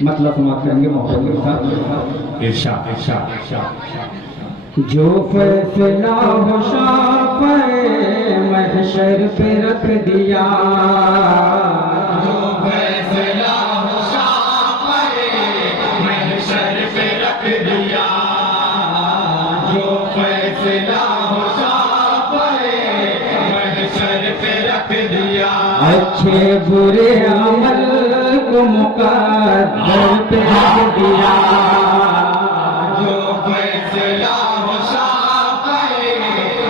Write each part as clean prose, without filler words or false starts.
مطلب سماعت کریں گے محبت کے ساتھ ارشاد ارشاد جو فیصلہ ہو شافع محشر پہ رکھ دیا جو فیصلہ ہو شافع محشر پہ رکھ دیا جو فیصلہ ہو شافع محشر پہ رکھ دیا اچھے برے عمل کو مقدر پہ رکھ دیا جو فیصلہ ہو شافع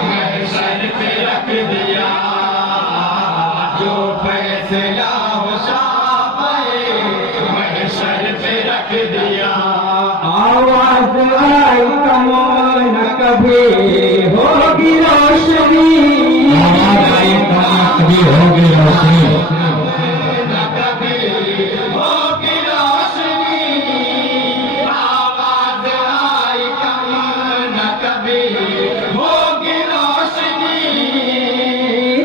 محشر پہ رکھ دیا جو فیصلہ ہو شافع محشر پہ رکھ دیا آواز آئی کماں نہ کبھی ہوگی روشنی آواز آئی کماں کبھی ہوگی روشنی نہ کبھی ہوگی روشنی آواز آئی کماں نہ کبھی ہوگی روشنی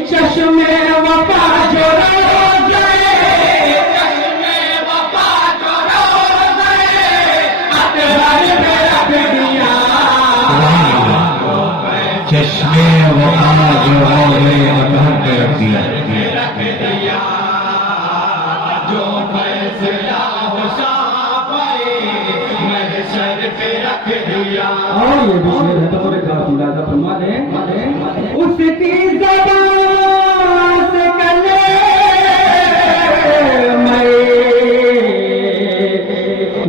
چشمے وفا جو روز گئے چشمے وفا جو روز گئے اطہر پہ رکھ دیا چشمے وفا جو ہو گئے اطہر پہ رکھ دیا جو فیصلہ ہو شافع محشر پہ رکھ دیا اور یہ بھی شعر ہے تو میرے خاص ملازہ فرما دیں اس کی زبان سے کلمہ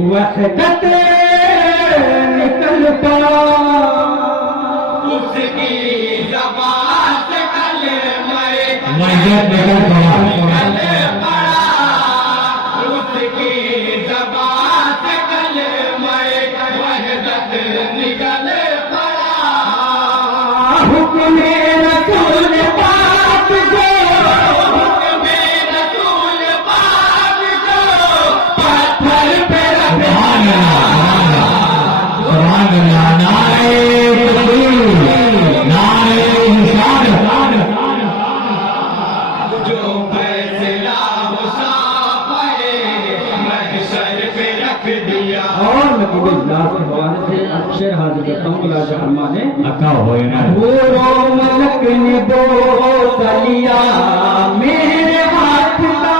وحدت نکلتا اس کی زبان سے کلمہ وحدت نکلتا اس کی زبان سے کلمہ وحدت نکل پڑا حکم رسول پاک جو حکم رسول پاک جو پتھر پہ رکھ سبحان اللہ نعرہ تکبیر نعرہ رسالت جو فیصلہ ہو شافع محشر پہ رکھ دیا اور نقیب اجلاس کے حوالے سے شعر حاضر کرتا ہوں ملازہ فرما دیں اکا ہوئے نا حور و ملک نے بوس لیا میرے ہاتھ کا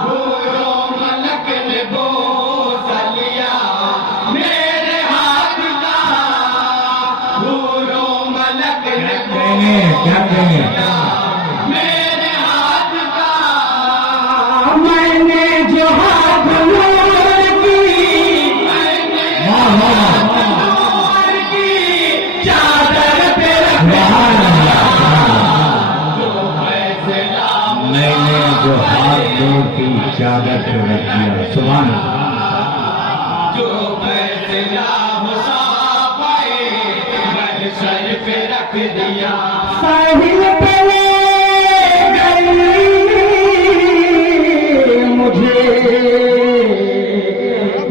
حور و ملک نے بوس لیا میرے ہاتھ کا حور و ملک نے بوس لیا میرے ہاتھ کا میں نے جو ہاتھ نور کی نور کی چادر پہ رکھ جو فیصلہ میں نے جو ہاتھ دور کی چادر پہ رکھ دیا سبحان اللہ جو فیصلہ ہو شافع محشر پہ رکھ دیا ساحل پہ لے گئی مجھے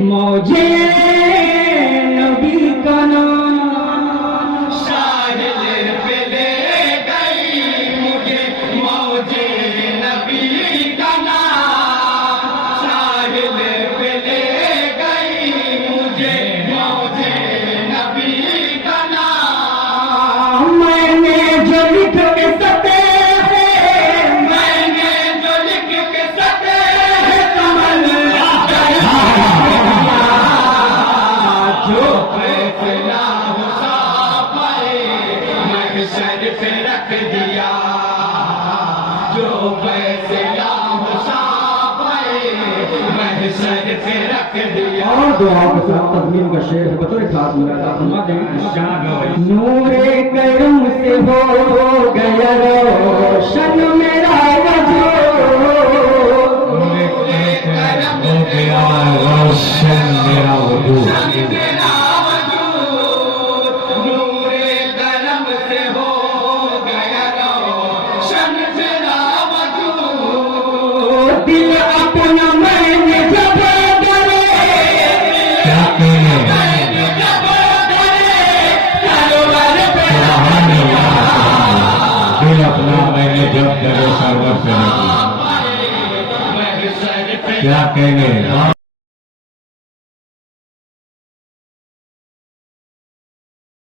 موجے نبی کا نام ساحل پہ لے گئی مجھے موجے نبی کا نام ساحل پہ لے گئی مجھے موجے نبی کا نام میں نے جو لکھ کے ستے میں نے جو لکھ کے ستے جو فیصلہ ہو شافع محشر پہ رکھ دیا جو فیصلہ ہو شافع محشر پہ رکھ دیا اور دعا کے ساتھ تضمین کا شعر ہے بطور خاص ملازہ فرما دیں نور کرم سے ہو گیا روشن میرا کرم ہو گیا روشن میرا وجود میرا وجود نور کرم سے ہو گیا روشن میرا وجود دل اپنا میں نے جب ڈرے کیا کہنے دل اپنا میں نے جب کرے سرور سے محشر پہ کیا کہیں گے